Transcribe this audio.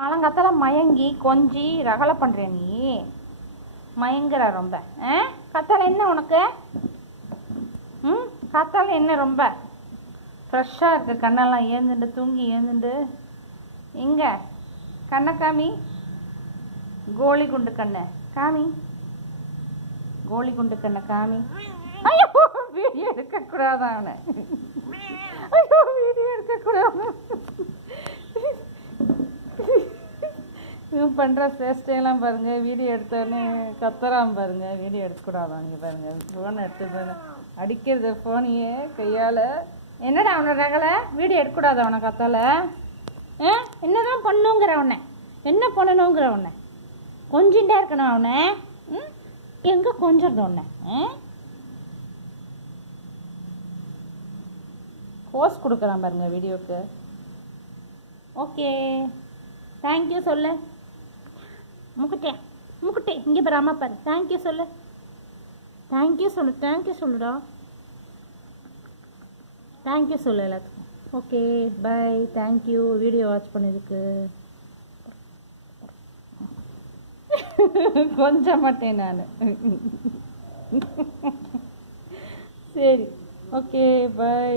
காலங்காத்தால மயங்கி கொஞ்சி ரகலை பண்ணுற நீ மயங்குற ரொம்ப. கத்தால என்ன உனக்கு? கத்தால என்ன ரொம்ப ஃப்ரெஷ்ஷாக இருக்கு? கண்ணெல்லாம் ஏந்துண்டு தூங்கி ஏந்துண்டு. எங்கே கண்ணை காமி, கோழி குண்டு கண்ணை காமி, கோழி குண்டு கண்ணை காமி. ஐயோ வீடியோ எடுக்கக்கூடாதான் அவனை. ஐயோ வீடியோ எடுக்கக்கூடாது. இவன் பண்ணுற சேஷ்டையெல்லாம் பாருங்கள். வீடியோ எடுத்தோடனே கத்துறான் பாருங்கள். வீடியோ எடுக்கக்கூடாதான். நீங்கள் பாருங்கள், ஃபோனை எடுத்து பாருங்க, அடிக்கிறது ஃபோனையே கையால். என்னடா அவனை ரகலை? வீடியோ எடுக்கக்கூடாது அவனை கத்தால. என்னதான் பண்ணுங்கிற அவனை, என்ன பண்ணணுங்கிற அவனை, கொஞ்சின்டே இருக்கணும் அவனை. எங்கே கொஞ்சிருந்த உன்னை? போஸ்ட் கொடுக்குறான் பாருங்க வீடியோக்கு. ஓகே தேங்க்யூ சொல்லு. முக்குட்டே முக்குட்டே இங்கே பாரு, அம்மா பாரு. தேங்க்யூ சொல்லு, தேங்க்யூ சொல்லு, தேங்க்யூ சொல்லுடா, தேங்க்யூ சொல்லு எல்லாத்துக்கும். Okay bye, thank you video watch பண்ணதுக்கு. கொஞ்சம் மாட்டேன் நான். சரி ஓகே பை.